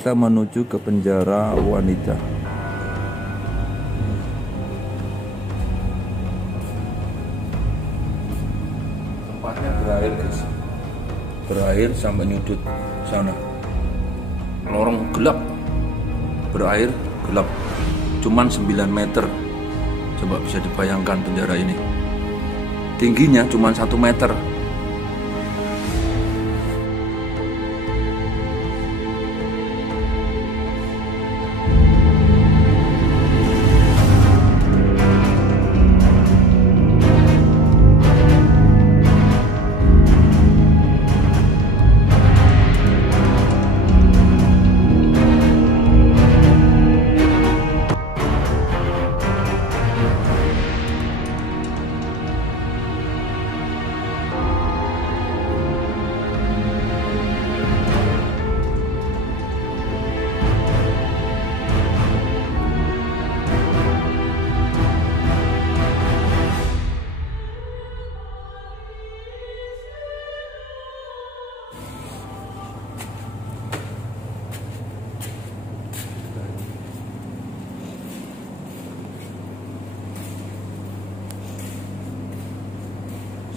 kita menuju ke penjara wanita. Tempatnya berair guys, berair sampai nyudut sana. Lorong gelap, berair gelap, cuman 9 meter. Coba bisa dibayangkan penjara ini, tingginya cuman 1 meter.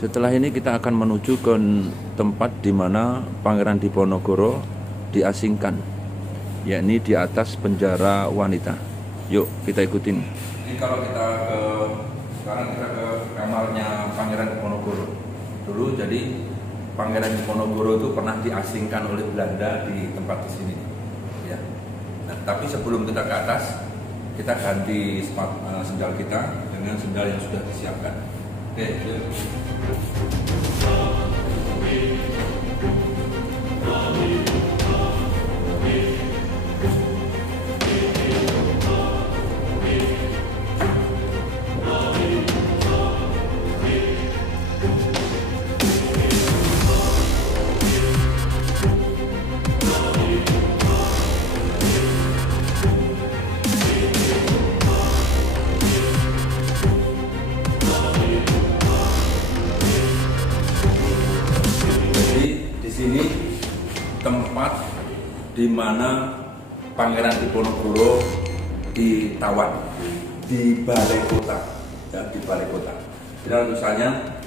Setelah ini kita akan menuju ke tempat di mana Pangeran Diponegoro diasingkan, yakni di atas penjara wanita. Yuk kita ikutin. Ini kalau sekarang kita ke kamarnya Pangeran Diponegoro. Dulu jadi Pangeran Diponegoro itu pernah diasingkan oleh Belanda di tempat di sini. Ya. Nah, tapi sebelum kita ke atas, kita ganti sendal kita dengan sendal yang sudah disiapkan. Oke, yuk. Tempat di mana Pangeran Diponegoro ditawan di balai kota, ya, di balai kota. Dan misalnya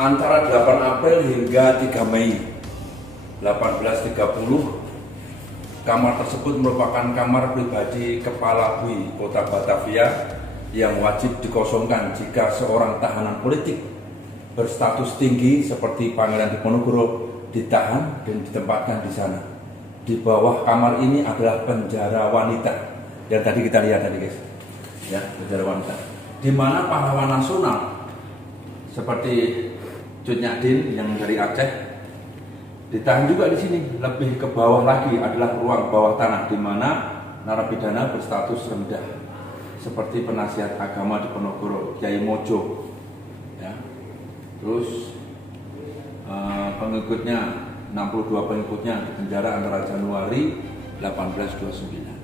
antara 8 April hingga 3 Mei 1830, kamar tersebut merupakan kamar pribadi Kepala Bui Kota Batavia yang wajib dikosongkan jika seorang tahanan politik berstatus tinggi seperti Pangeran Diponegoro ditahan dan ditempatkan di sana. Di bawah kamar ini adalah penjara wanita yang tadi kita lihat tadi guys, ya, penjara wanita. Di mana pahlawan nasional seperti Cut Nyak yang dari Aceh ditahan juga di sini. Lebih ke bawah lagi adalah ruang bawah tanah di mana narapidana berstatus rendah seperti penasihat agama Diponegoro, Kyai Mojo, ya. Terus pengikutnya 62 pengikutnya di penjara antara Januari 1829.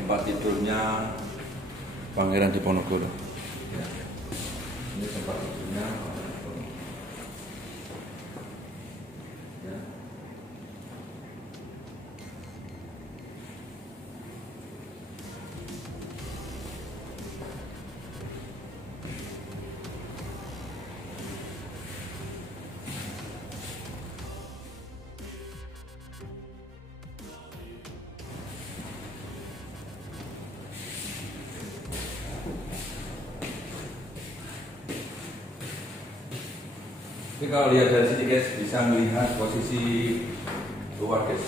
Tempat tidurnya Pangeran Diponegoro. Ya. Ini tempat tidurnya Pangeran Diponegoro. Ya. Jadi kalau lihat dari sini guys, bisa melihat posisi luar guys.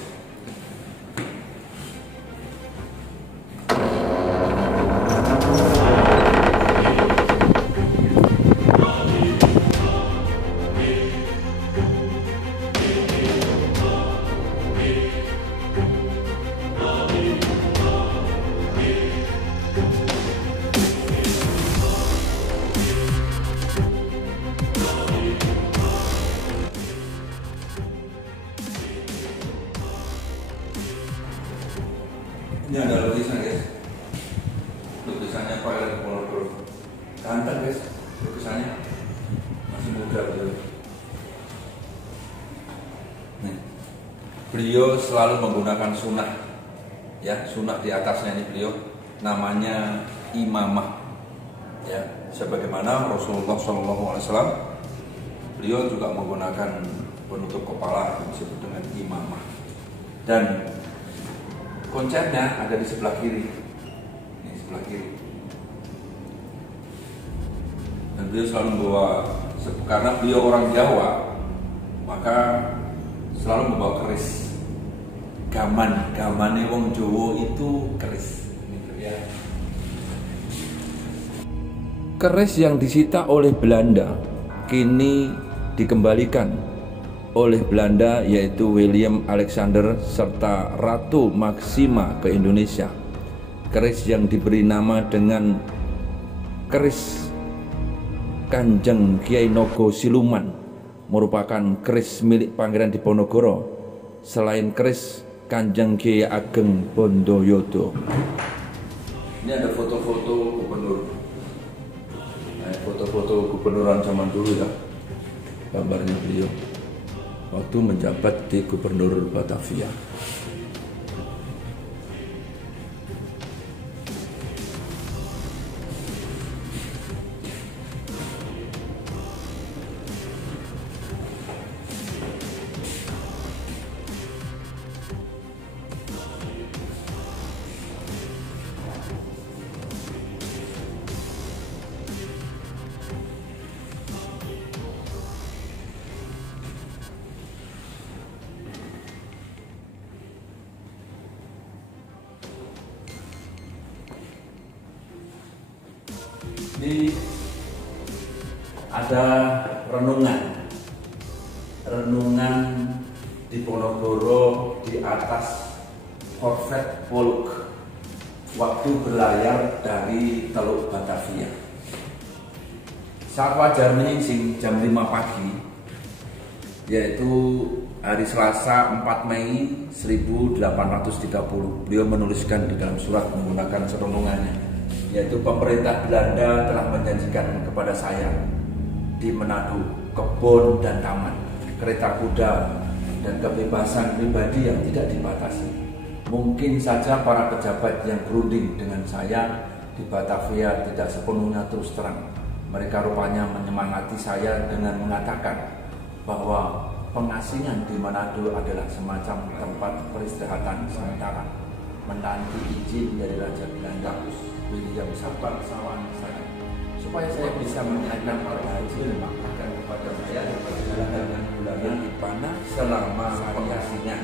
ganteng guys, lukisannya masih muda beliau. Nih, beliau selalu menggunakan sunnah, ya sunnah di atasnya ini beliau namanya imamah, ya sebagaimana Rasulullah SAW beliau juga menggunakan penutup kepala yang disebut dengan imamah, dan koncernya ada di sebelah kiri, ini sebelah kiri. Dan beliau selalu membawa, karena beliau orang Jawa, maka selalu membawa keris. Gamane wong Jawa itu keris. Ya. Keris yang disita oleh Belanda kini dikembalikan oleh Belanda, yaitu William Alexander serta Ratu Maxima ke Indonesia. Keris yang diberi nama dengan keris Kanjeng Kiai Nogo Siluman merupakan keris milik Pangeran Diponegoro selain keris Kanjeng Kiai Ageng Bondoyodo. Ini ada foto-foto gubernur, foto-foto gubernuran zaman dulu ya, gambarnya beliau waktu menjabat di Gubernur Batavia. Ini ada renungan Diponegoro di atas Corvette Poluk waktu berlayar dari Teluk Batavia. Saat wajar menyingsing jam 5 pagi, yaitu hari Selasa 4 Mei 1830, beliau menuliskan di dalam surat menggunakan renungannya, yaitu pemerintah Belanda telah menjanjikan kepada saya di Manado kebun dan taman, kereta kuda, dan kebebasan pribadi yang tidak dibatasi. Mungkin saja para pejabat yang berunding dengan saya di Batavia tidak sepenuhnya terus terang. Mereka rupanya menyemangati saya dengan mengatakan bahwa pengasingan di Manado adalah semacam tempat peristirahatan sementara menanti izin dari Raja Belanda William Sabang Sawan saya, supaya saya bisa menaikkan para haji akan kepada saya dengan bulan Ipana selama pengasingan.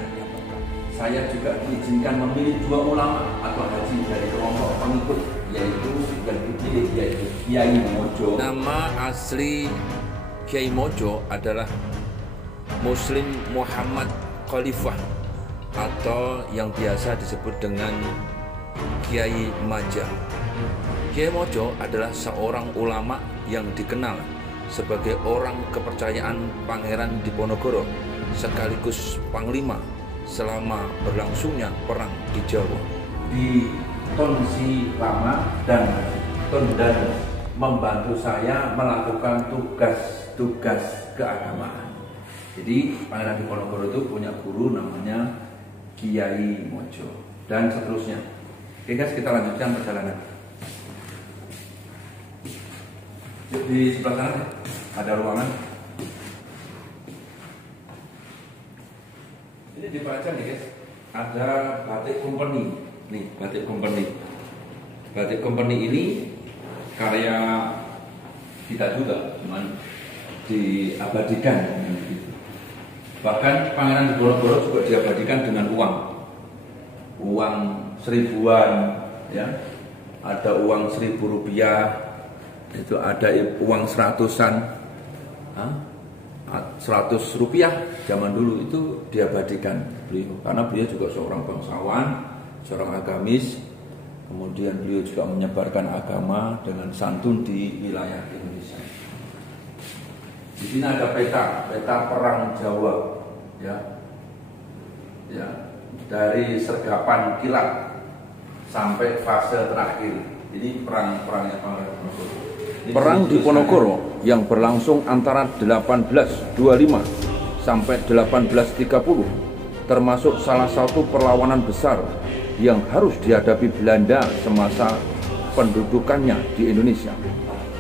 Saya juga diizinkan memilih 2 ulama atau haji dari kelompok pengikut, yaitu yang dipilih yaitu Kiai Mojo. Nama asli Kiai Mojo adalah Muslim Muhammad Khalifah atau yang biasa disebut dengan Kiai Maja. Kiai Mojo adalah seorang ulama yang dikenal sebagai orang kepercayaan Pangeran Diponegoro sekaligus panglima selama berlangsungnya perang di Jawa. Di Tonsi Lama dan Tondano membantu saya melakukan tugas-tugas keagamaan. Jadi Pangeran Diponegoro itu punya guru namanya Kiai Mojo dan seterusnya. Oke guys, kita lanjutkan perjalanan. Di sebelah sana ada ruangan. Ini dibaca nih guys, ada batik company. Nih batik company. Batik company ini karya kita juga, cuman diabadikan. Bahkan Pangeran Diponegoro juga diabadikan dengan uang 1000-an, ya. Ada uang 1000 rupiah, itu ada uang 100-an, 100 rupiah zaman dulu itu diabadikan beliau, karena beliau juga seorang bangsawan, seorang agamis. Kemudian beliau juga menyebarkan agama dengan santun di wilayah Indonesia. Di sini ada peta perang Jawa, ya, dari sergapan kilat sampai fase terakhir. Ini perangnya Pangeran Diponegoro. Perang Diponegoro yang berlangsung antara 1825 sampai 1830 termasuk salah satu perlawanan besar yang harus dihadapi Belanda semasa pendudukannya di Indonesia.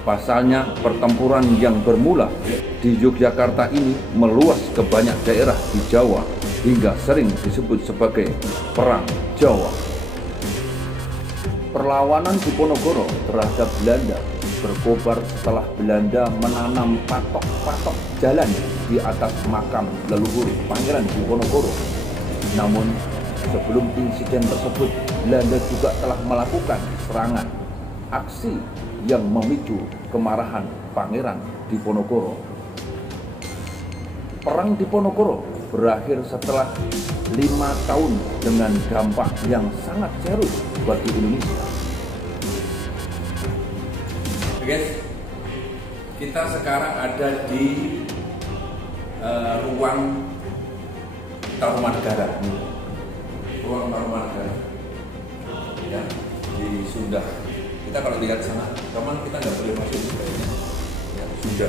Pasalnya, pertempuran yang bermula di Yogyakarta ini meluas ke banyak daerah di Jawa hingga sering disebut sebagai Perang Jawa. Perlawanan Diponegoro terhadap Belanda berkobar setelah Belanda menanam patok-patok jalan di atas makam leluhur Pangeran Diponegoro. Namun, sebelum insiden tersebut, Belanda juga telah melakukan serangan, aksi yang memicu kemarahan Pangeran Diponegoro. Perang Diponegoro berakhir setelah 5 tahun dengan dampak yang sangat serius bagi Indonesia. Guys, kita sekarang ada di ruang Tarumanegara. Ruang Tarumanegara ya, di Sunda. Kita kalau lihat sana, teman kita nggak boleh masuk kayaknya. Ya, Sunda.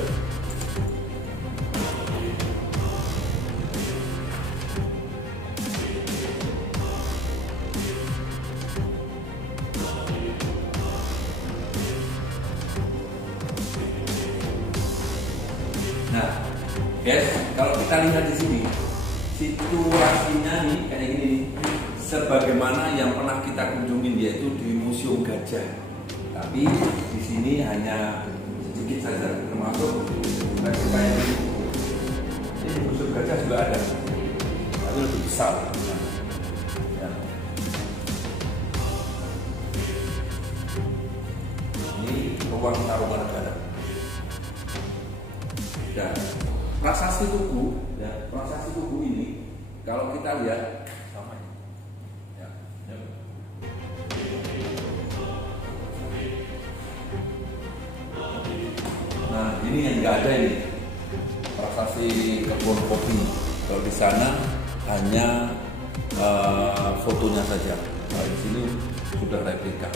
Nah, guys, kalau kita lihat di sini, situasinya nih kayak gini, sebagaimana yang pernah kita kunjungin, yaitu di Museum Gajah. Tapi di sini hanya sedikit saja, termasuk kayak ini. Ini Museum Gajah juga ada, tapi lebih besar. Ya. Ini ruang Tarumanegara. Dan prasasti Tugu, ya, prasasti Tugu ini kalau kita lihat sama ya. Nah, ini yang nggak ada ini prasasti kebun kopi. Kalau di sana hanya fotonya saja. Nah, di sini sudah replika.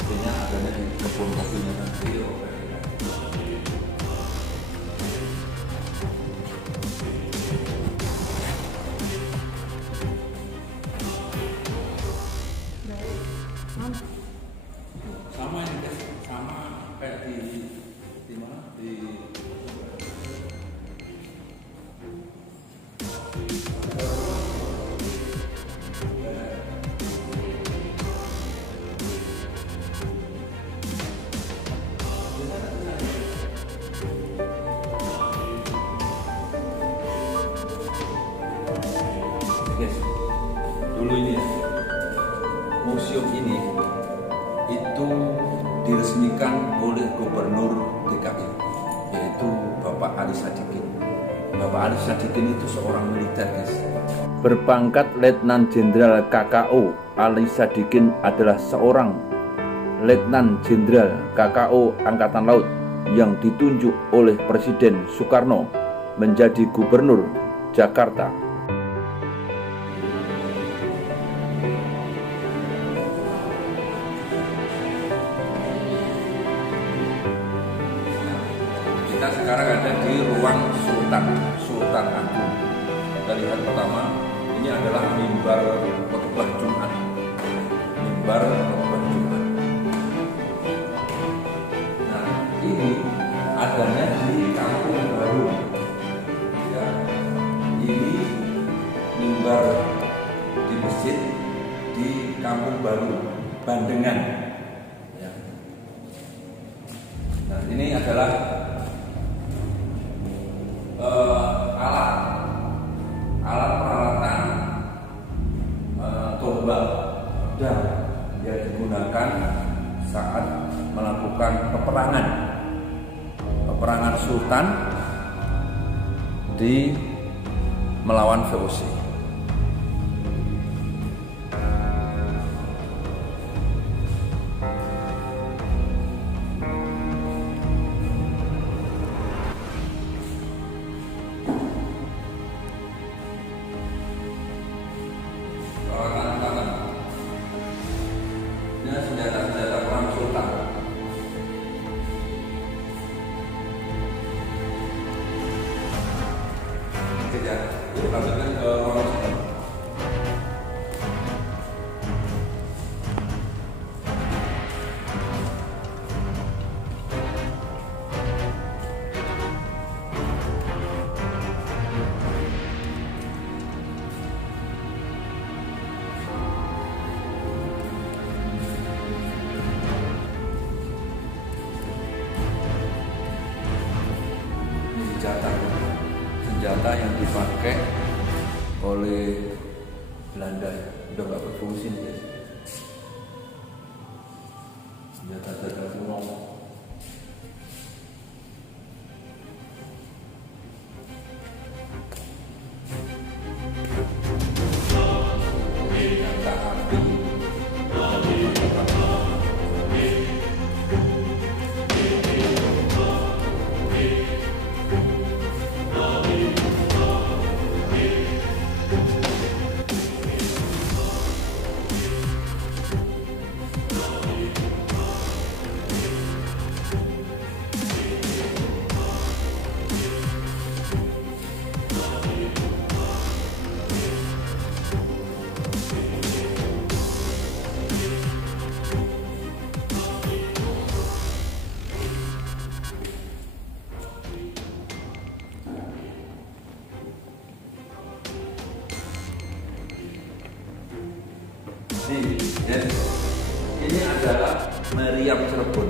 Artinya adanya di kebun kopinya nanti. Sama ini guys, sama kayak di mana di guys, dulu ini ya, museum ini itu diresmikan oleh Gubernur DKI, yaitu Bapak Ali Sadikin. Bapak Ali Sadikin itu seorang militer, guys. Berpangkat Letnan Jenderal KKO, Ali Sadikin adalah seorang Letnan Jenderal KKO Angkatan Laut yang ditunjuk oleh Presiden Soekarno menjadi Gubernur Jakarta. Kita sekarang ada di ruang Sultan Agung. Kita lihat pertama, ini adalah mimbar khotbah Jumat. Mimbar khotbah Jumat. Nah, ini adanya di Kampung Baru. Ya, ini mimbar di masjid di Kampung Baru, Bandengan. Ya. Nah, ini adalah alat-peralatan tombak dan yang digunakan saat melakukan peperangan Sultan di melawan VOC. Senjata-senjata perang Sultan. senjata yang dipakai oleh Belanda ya, udah nggak berfungsi nih guys. Senjata kuno. Senjata api. Ini adalah meriam Cirebon.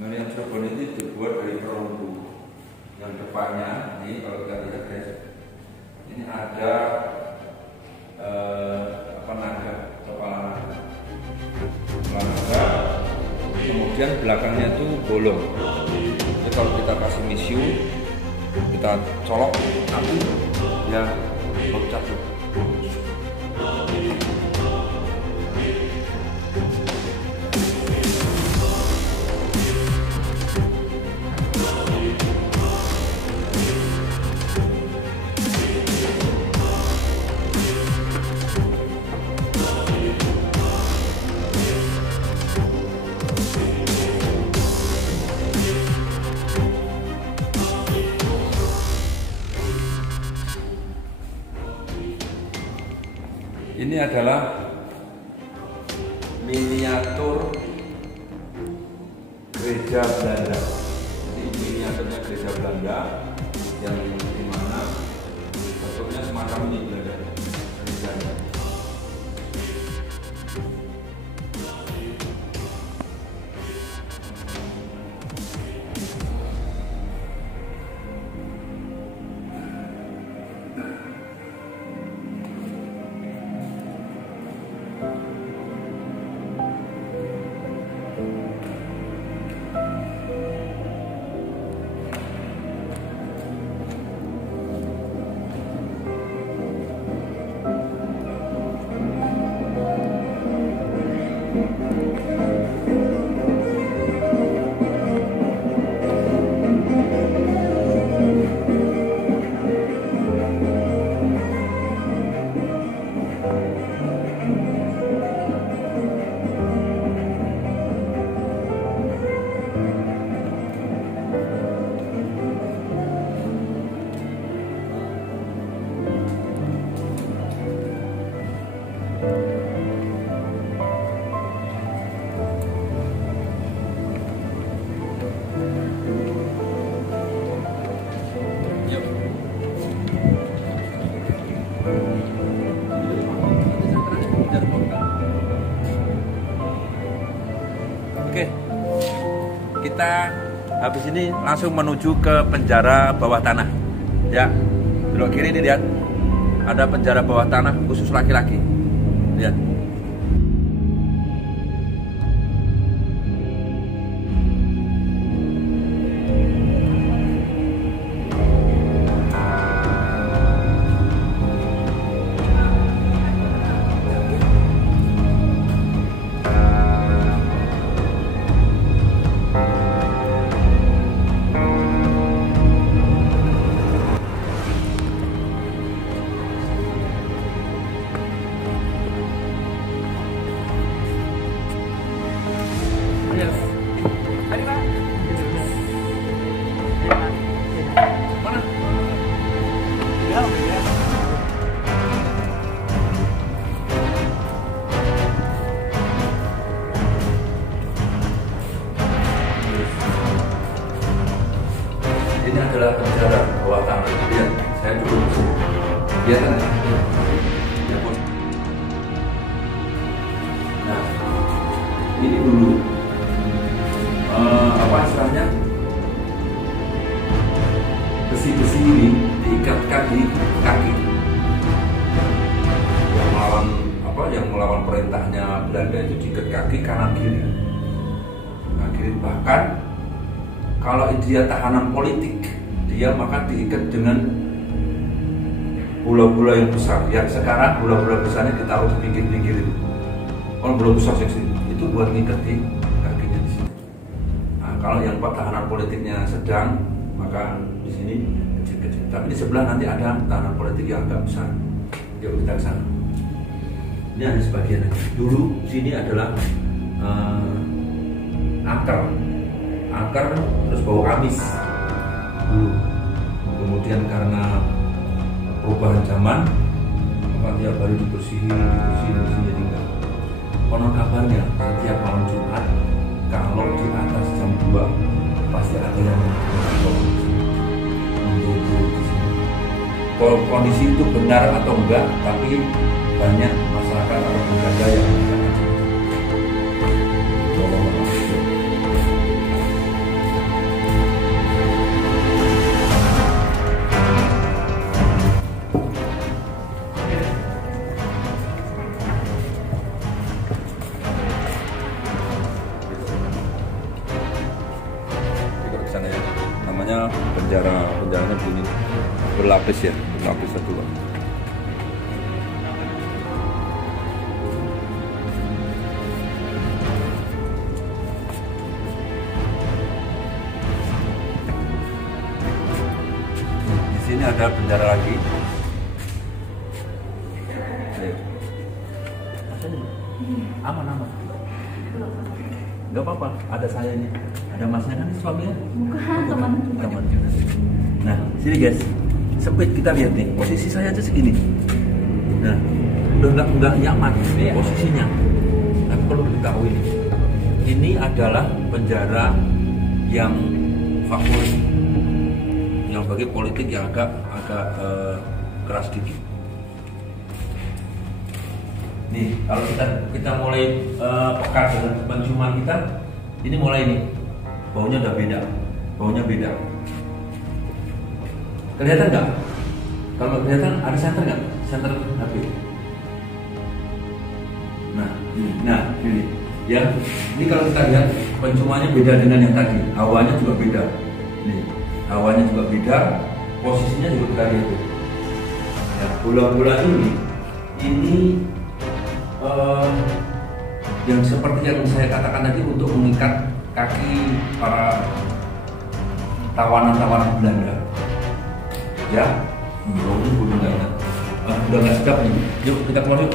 Meriam Cirebon ini dibuat dari perunggu. Yang depannya, ini kalau kita lihat guys, ini ada naga, kepala naga, kemudian belakangnya itu bolong. Jadi kalau kita kasih misiu, kita colok api, ya loncat. Ini adalah miniatur gereja Belanda. Ini miniaturnya gereja Belanda yang dimana bentuknya semacam ini Belanda. Oke, kita habis ini langsung menuju ke penjara bawah tanah. Ya, belok kiri ini lihat, ada penjara bawah tanah khusus laki-laki. Lihat. ini dulu apa istilahnya, besi-besi ini diikatkan di kaki yang melawan perintahnya Belanda, itu diikat kaki kanan kiri. Bahkan kalau dia tahanan politik, dia maka diikat dengan bola-bola yang besar. Yang sekarang bola-bola besarnya ditaruh di pinggir-pinggir itu. Kalau bola besar seksi itu buat ngikat di kakinya di sini. Nah, kalau yang tahanan politiknya sedang, maka di sini kecil-kecil. Tapi di sebelah nanti ada tahanan politik yang agak besar. Yuk kita ke sana. Ini ada sebagian aja. Dulu sini adalah angker terus bau amis dulu. Kemudian karena perubahan zaman, maka tiap hari dibersihin jadi enggak. Konon kabarnya setiap malam Jumat kalau di atas jam 2 pasti ada yang menggugur di sini. Kalau kondisi itu benar atau enggak, tapi banyak masyarakat atau penjaga yang namanya penjaranya begini, berlapis ya, berlapis satu. Di sini ada penjara lagi. Aman. Enggak apa-apa, ada saya ini. Ada masnya kan suaminya? Bukan, teman. Nah, sini guys. Sempit, kita lihat nih. Posisi saya aja segini. Nah, udah enggak nyaman posisinya. Tapi perlu diketahui nih. Ini adalah penjara yang favorit. Yang bagi politik yang agak keras dikit. Nih, kalau kita mulai peka dengan penciuman kita, ini mulai nih, baunya udah beda, Kelihatan nggak? Kalau nggak kelihatan, ada senter nggak? Senter HP. Nah, ini, ya, ini kalau kita lihat penciumannya beda dengan yang tadi, hawanya juga beda. Nih, hawanya juga beda, posisinya juga kita lihat tuh. Ya, bola-bola ini yang seperti yang saya katakan tadi untuk mengikat kaki para tawanan-tawanan Belanda. Ya, baunya udah nggak sedap nih. Yuk kita keluar yuk.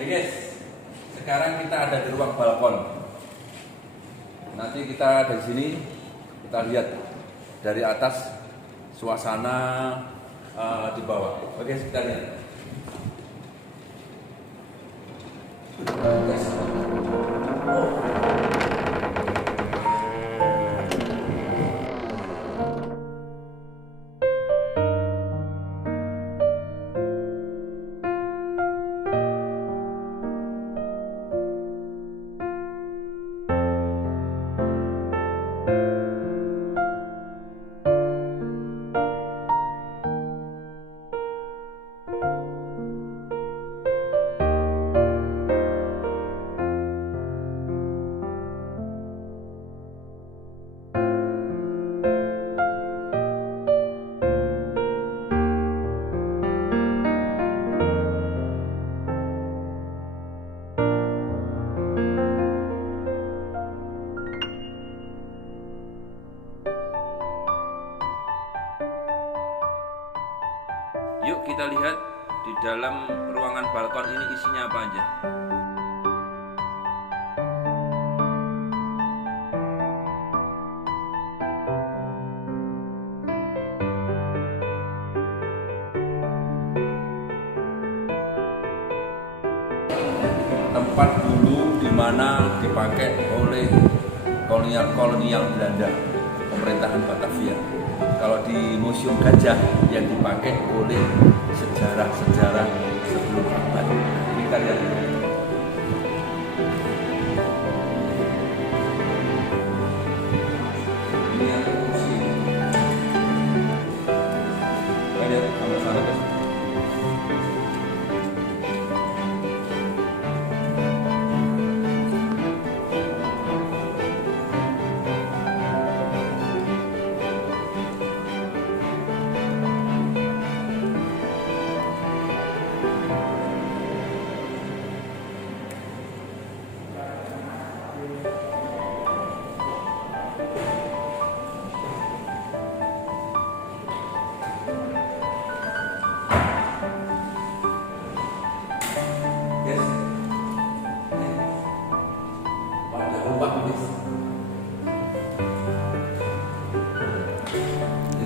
Oke guys, sekarang kita ada di ruang balkon. Nanti kita dari sini kita lihat dari atas suasana di bawah. Oke, kita lihat. Yuk kita lihat di dalam ruangan balkon ini isinya apa aja. tempat dulu di mana dipakai oleh kolonial Belanda, pemerintahan Batavia. Kalau di Museum Gajah yang dipakai oleh sejarah-sejarah sebelum abad. Ini kita lihat. Ini yang kursi. Kita lihat gambar sana guys.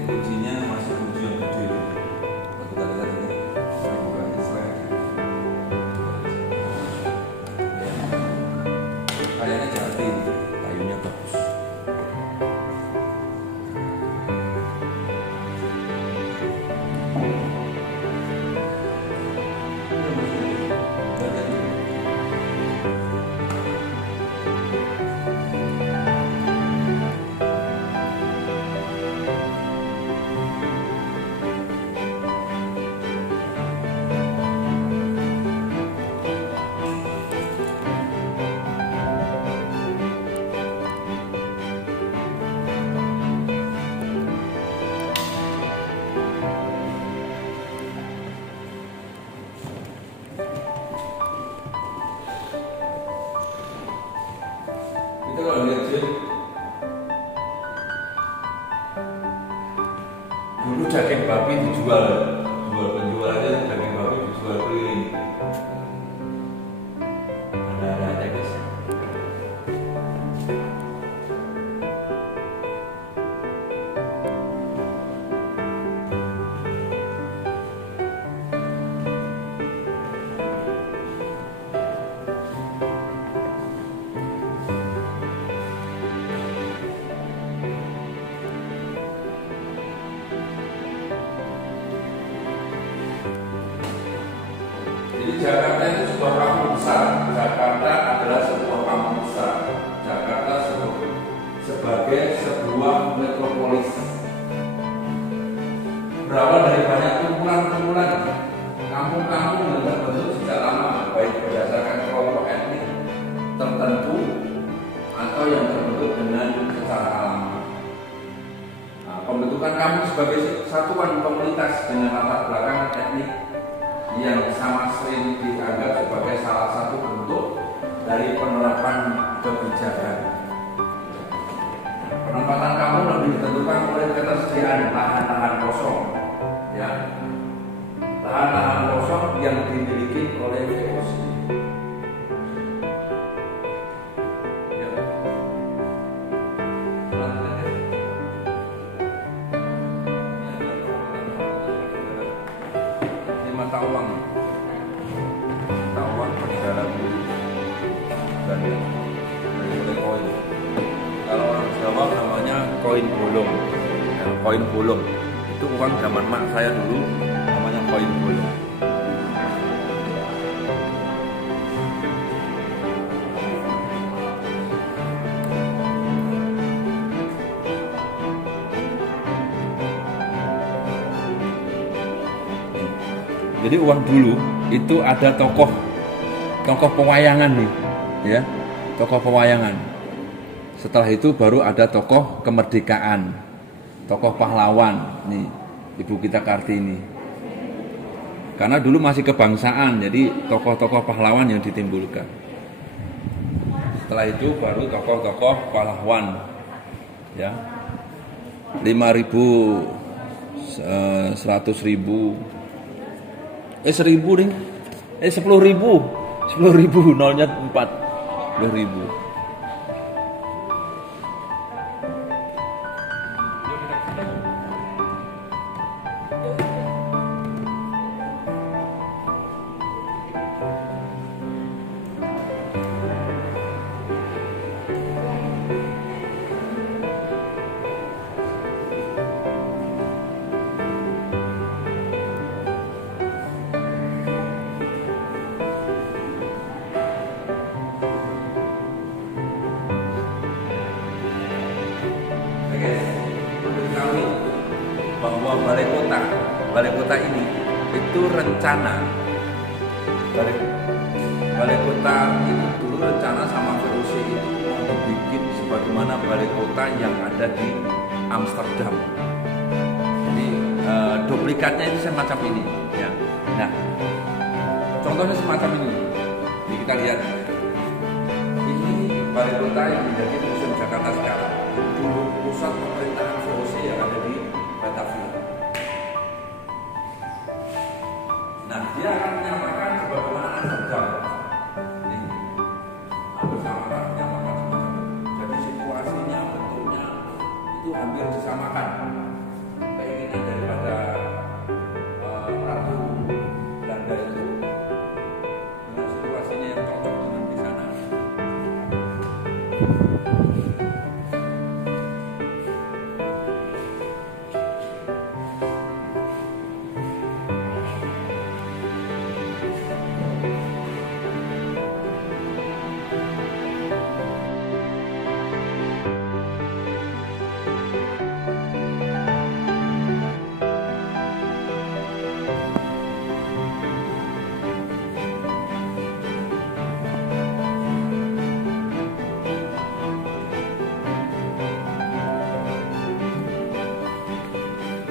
Kuncinya masih kunci yang gede. Kita lihat ini. Kayaknya jati, kayunya bagus. Itu kalau lihat sih, dulu daging babi dijual, penjualannya daging babi dijual keliling. Ada aja guys. Jadi Jakarta itu sebuah kampung besar. Jakarta adalah sebuah kampung besar. Jakarta sebagai sebuah metropolis. Berawal dari banyak kumpulan-kumpulan kampung-kampung yang terbentuk sejak lama, baik berdasarkan kelompok etnik tertentu atau yang terbentuk dengan secara alami. Nah, pembentukan kampung sebagai satuan komunitas dengan latar belakang etnik yang sama sering dianggap sebagai salah satu bentuk dari penerapan kebijakan. Penempatan kampung lebih ditentukan oleh ketersediaan lahan-lahan kosong, ya, lahan-lahan kosong yang dimiliki oleh VOC. Mata uang berjalan dari koin. Kalau orang Jawa namanya koin bolong. Ya, koin bolong itu uang zaman mak saya dulu namanya koin bolong. Jadi uang dulu itu ada tokoh pewayangan nih, ya, tokoh pewayangan. Setelah itu baru ada tokoh kemerdekaan, tokoh pahlawan nih, Ibu kita Kartini. Karena dulu masih kebangsaan, jadi tokoh-tokoh pahlawan yang ditimbulkan. Setelah itu baru tokoh-tokoh pahlawan, ya, 5.000, 100.000. 1000 nih, 10.000, nolnya 4, 10.000. bahwa balai kota ini itu rencana. Balai kota itu dulu rencana sama VOC itu mau dibikin sebagaimana balai kota yang ada di Amsterdam. Jadi duplikatnya itu semacam ini. Ya. Nah, contohnya semacam ini. Jadi kita lihat. Ini balai kota yang menjadi museum Jakarta sekarang. Dulu pusat pemerintahan VOC yang ada di Batavia. Nah, dia akan menyamakan sebagaimana Amsterdam. Ini hampir sama kan, menyamakan semacam. Jadi situasinya, bentuknya itu hampir disamakan. Keinginan daripada Ratu Belanda itu dengan situasinya yang cocok dengan di sana.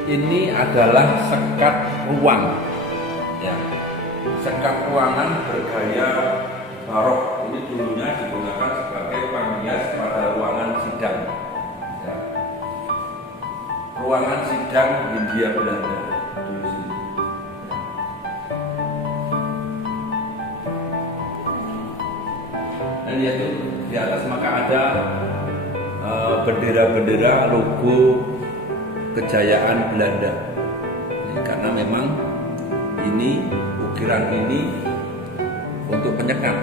Ini adalah sekat ruang, ya. Sekat ruangan bergaya barok. Ini dulunya digunakan sebagai penghias pada ruangan sidang, ya. Ruangan sidang Hindia Belanda dulu sini. Dan yaitu di atas maka ada bendera-bendera logo kejayaan Belanda. Karena memang ini ukiran ini untuk penyekat.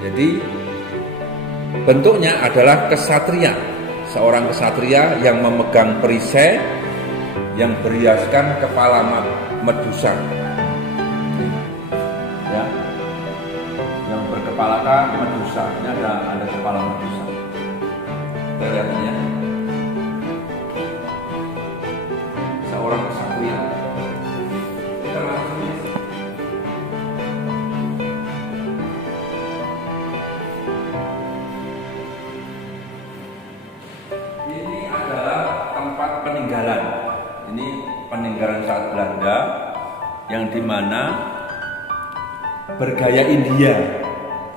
Jadi bentuknya adalah kesatria, seorang kesatria yang memegang perisai yang berhiaskan kepala Medusa. Ya. Yang berkepalakan Medusa. Ini ada kepala Medusa. Kita lihat ini ya. Seorang kesatria. Kita langsung lihat. Ini adalah tempat peninggalan. Ini peninggalan saat Belanda yang dimana bergaya India,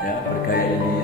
ya, bergaya India.